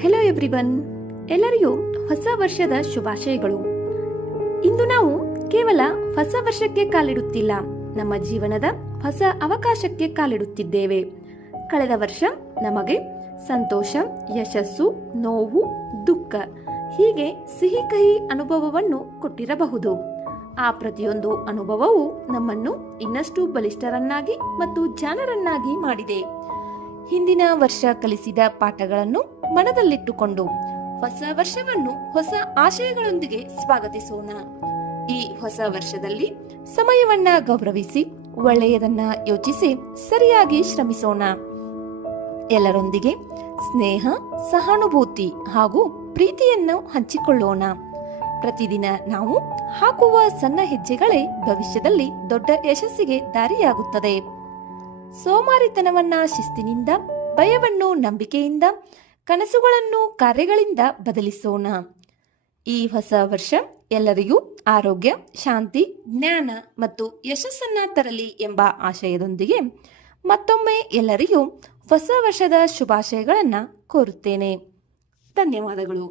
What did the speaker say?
Hello everyone, ಎಲ್ಲರಿಗೂ ಹೊಸ ವರ್ಷದ ಶುಭಾಶಯಗಳು. ಇಂದು ನಾವು ಕೇವಲ ಹೊಸ ವರ್ಷಕ್ಕೆ ಕಾಲಿಡುತ್ತಿಲ್ಲ, ನಮ್ಮ ಜೀವನದ ಹೊಸ ಅವಕಾಶಕ್ಕೆ ಕಾಲಿಡುತ್ತಿದ್ದೇವೆ. ಕಳೆದ ವರ್ಷ ನಮಗೆ ಸಂತೋಷ, ಯಶಸ್ಸು, ನೋವು, ದುಃಖ ಹೀಗೆ ಸಿಹಿ ಕಹಿ ಅನುಭವವನ್ನು ಕೊಟ್ಟಿರಬಹುದು. ಆ ಪ್ರತಿಯೊಂದು ಅನುಭವವು ನಮ್ಮನ್ನು ಇನ್ನಷ್ಟು ಬಲಿಷ್ಠರನ್ನಾಗಿ ಮತ್ತು ಜಾಣರನ್ನಾಗಿ ಮಾಡಿದೆ. ಹಿಂದಿನ ವರ್ಷ ಕಲಿಸಿದ ಪಾಠಗಳನ್ನು ಮನದಲ್ಲಿಟ್ಟುಕೊಂಡು ಹೊಸ ವರ್ಷವನ್ನು ಹೊಸ ಆಶಯಗಳೊಂದಿಗೆ ಸ್ವಾಗತಿಸೋಣ. ಈ ಹೊಸ ವರ್ಷದಲ್ಲಿ ಸಮಯವನ್ನ ಗೌರವಿಸಿ, ಒಳ್ಳೆಯದನ್ನ ಯೋಚಿಸಿ, ಸರಿಯಾಗಿ ಶ್ರಮಿಸೋಣ. ಎಲ್ಲರೊಂದಿಗೆ ಸ್ನೇಹ, ಸಹಾನುಭೂತಿ ಹಾಗೂ ಪ್ರೀತಿಯನ್ನು ಹಂಚಿಕೊಳ್ಳೋಣ. ಪ್ರತಿದಿನ ನಾವು ಹಾಕುವ ಸಣ್ಣ ಹೆಜ್ಜೆಗಳೇ ಭವಿಷ್ಯದಲ್ಲಿ ದೊಡ್ಡ ಯಶಸ್ಸಿಗೆ ದಾರಿಯಾಗುತ್ತದೆ. ಸೋಮಾರಿತನವನ್ನ ಶಿಸ್ತಿನಿಂದ, ಭಯವನ್ನು ನಂಬಿಕೆಯಿಂದ, ಕನಸುಗಳನ್ನು ಕಾರ್ಯಗಳಿಂದ ಬದಲಿಸೋಣ. ಈ ಹೊಸ ವರ್ಷ ಎಲ್ಲರಿಗೂ ಆರೋಗ್ಯ, ಶಾಂತಿ, ಜ್ಞಾನ ಮತ್ತು ಯಶಸ್ಸನ್ನ ತರಲಿ ಎಂಬ ಆಶಯದೊಂದಿಗೆ ಮತ್ತೊಮ್ಮೆ ಎಲ್ಲರಿಗೂ ಹೊಸ ವರ್ಷದ ಶುಭಾಶಯಗಳನ್ನು ಕೋರುತ್ತೇನೆ. ಧನ್ಯವಾದಗಳು.